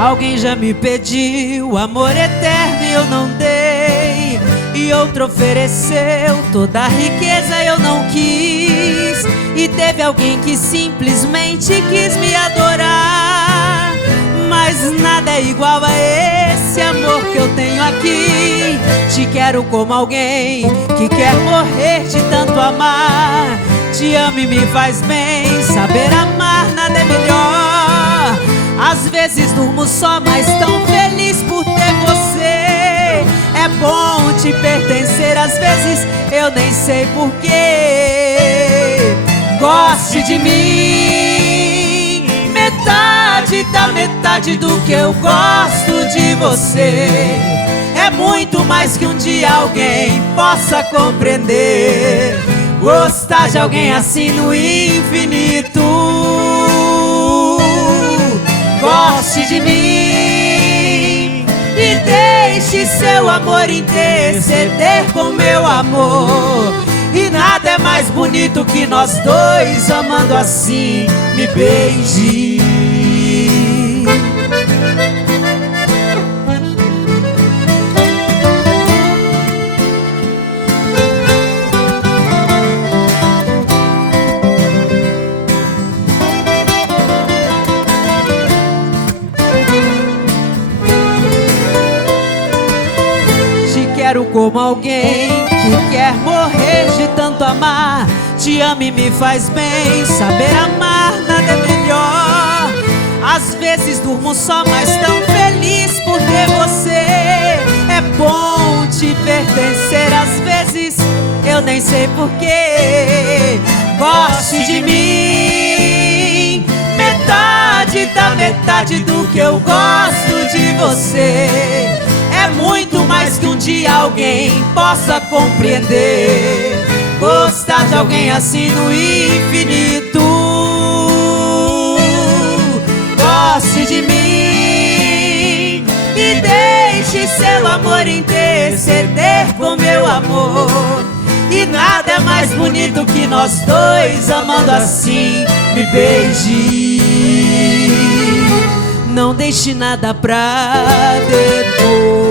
Alguém já me pediu amor eterno e eu não dei, e outro ofereceu toda a riqueza, eu não quis. E teve alguém que simplesmente quis me adorar, mas nada é igual a esse amor que eu tenho aqui. Te quero como alguém que quer morrer de tanto amar. Te amo e me faz bem, saber amar nada é melhor. Às vezes durmo só, mas tão feliz por ter você. É bom te pertencer, às vezes eu nem sei porquê. Goste de mim, metade da metade do que eu gosto de você. É muito mais que um dia alguém possa compreender. Gostar de alguém assim no infinito. Goste de mim e deixe seu amor interceder com meu amor. E nada é mais bonito que nós dois amando assim. Me beije. Quero como alguém que quer morrer de tanto amar. Te amo e me faz bem, saber amar nada é melhor. Às vezes durmo só, mas tão feliz por ter você. É bom te pertencer, às vezes eu nem sei porquê. Goste de mim, metade da metade do que eu gosto de você. É muito mais que um dia alguém possa compreender. Gostar de alguém assim no infinito. Goste de mim e deixe seu amor interceder com meu amor. E nada é mais bonito que nós dois amando assim. Me beije. Não deixe nada pra depois.